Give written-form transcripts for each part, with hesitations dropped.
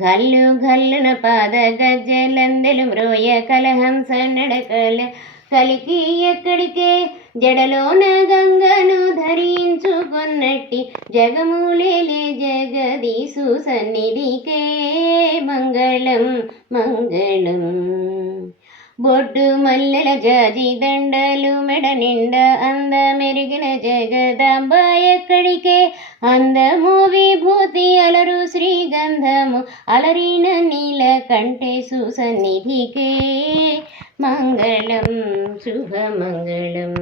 గల్లు గల్లున పాద గజ్జలందెలు మ్రోయ కలహంస నడకల కలికి ఎక్కడికే జడలోన గంగను ధరించుకొన్నట్టి జగములేలే జగదీసు సన్నిధికే మంగళం మంగళం. బొడ్డు మల్లెల జాజి దండలు మెడ నిండా అందమెరిగిన జగదాంబ ఎక్కడికే అందము విభూతి అలరు శ్రీగంధము అలరిన నీల కంఠేశు సన్నిధికే మంగళం శుభమంగళం.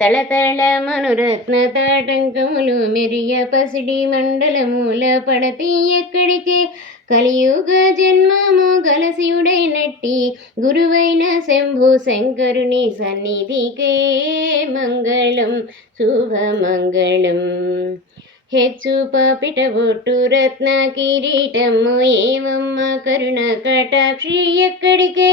తళతళ మనురత్న తాటంకములు మెరియ పసిడి మండలమూల పడతి ఎక్కడికే కలియుగ జన్మము గలశివుడైనట్టి గురువైన శంభు శంకరుని సన్నిధికే మంగళం శుభమంగళం. హెచ్చు పాపిట బొట్టు రత్న కిరీటము ఏమమ్మ కరుణ కటాక్షి ఎక్కడికే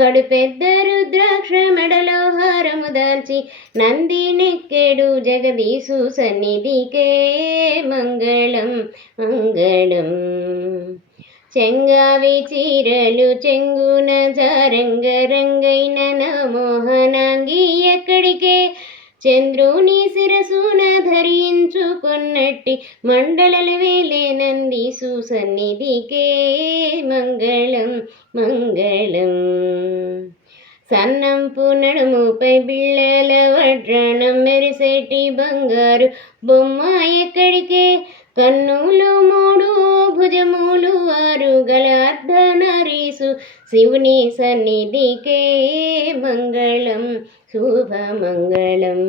కడుపెద్ద రుద్రాక్ష మెడలో హారము దాల్చి నంది నెక్కెడు జగదీసు సన్నిధికే మంగళం మంగళం. చెంగావి చీరలు చెంగున జారంగ రంగైన మోహనాంగి ఎక్కడికే చంద్రుని శిరసున ధరించుకొన్నట్టి మండలల వేలే నందీసు సన్నిధికే మంగళం మంగళం. సన్నంపు నడుముపై బిళ్ళల వడ్రాణం మెరిసేటి బంగారు బొమ్మ ఎక్కడికే కన్నులు మూడు భుజములు ఆరు గల అర్ధనారీసు శివుని సన్నిధికే మంగళం శుభమంగళం.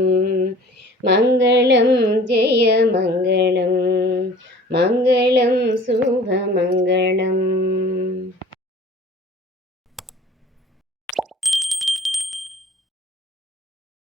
మంగళం జయ మంగళం మంగళం శుభమంగళం.